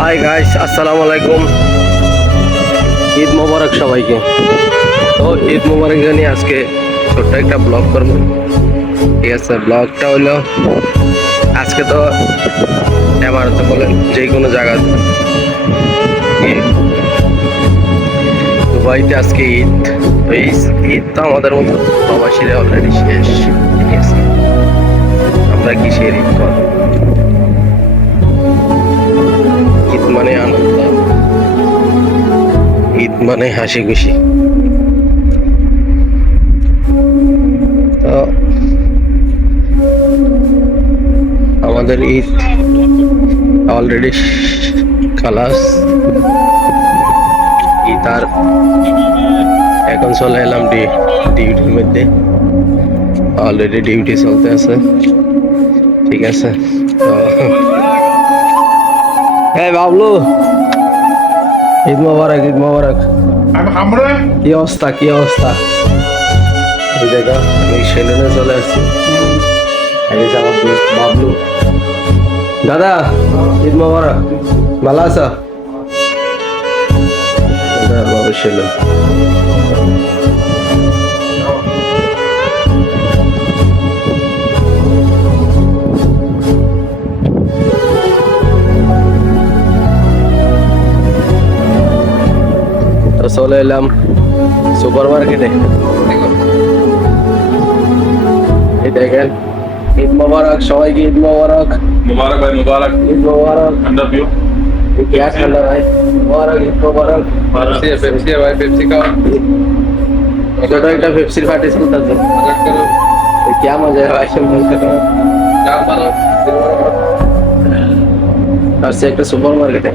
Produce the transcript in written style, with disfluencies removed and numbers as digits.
Hi guys, আসসালামু আলাইকুম। ঈদ মোবারক সবাইকে। তো ঈদ মোবারক জানিয়ে আজকে ছোট্ট একটা ব্লগ করবো। ঠিক আছে, ব্লগটা হইলো আজকে তো এমারতে বলেন যে কোনো জায়গাতে দুবাইতে আজকে ঈদ। তো এই ঈদ তো আমাদের মতো প্রবাসীরা অলরেডি শেষ। ঠিক আছে, আমরা কিসের ঈদ করবো? ঈদ মানে আনন্দ, ঈদ মানে হাসি খুশি। তো আমাদের ঈদ অলরেডি খালাস। ঈদ আর এখন চলে এলাম ডিউটির মধ্যে। অলরেডি ডিউটি চলতে আছে। ঠিক আছে, তো হ্যাঁ বাবলু, ঈদ মোবারক, ঈদ মোবারক। কি অবস্থা, কি অবস্থা? এই দেখো আমি সেলুনে চলে আসছি। এই যে আমার দোস্ত বাবলু। দাদা, ঈদ মোবারক। ভালো আছো? দাদা বাবু সেলুন। তো চলে এলাম সুপার মার্কেটে। এই দেখেন, ঈদ মোবারক সবাইকে, ঈদ মোবারক। मुबारक भाई मुबारक ঈদ মোবারক। ठंडा पियो क्या ठंडा भाई? মোবারক, ঈদ মোবারক। पेप्सी है भाई पेप्सी का ছোট একটা পেপসির পার্টি চলতেছে। क्या मजा है भाई, আর সে একটা সুপার মার্কেটে।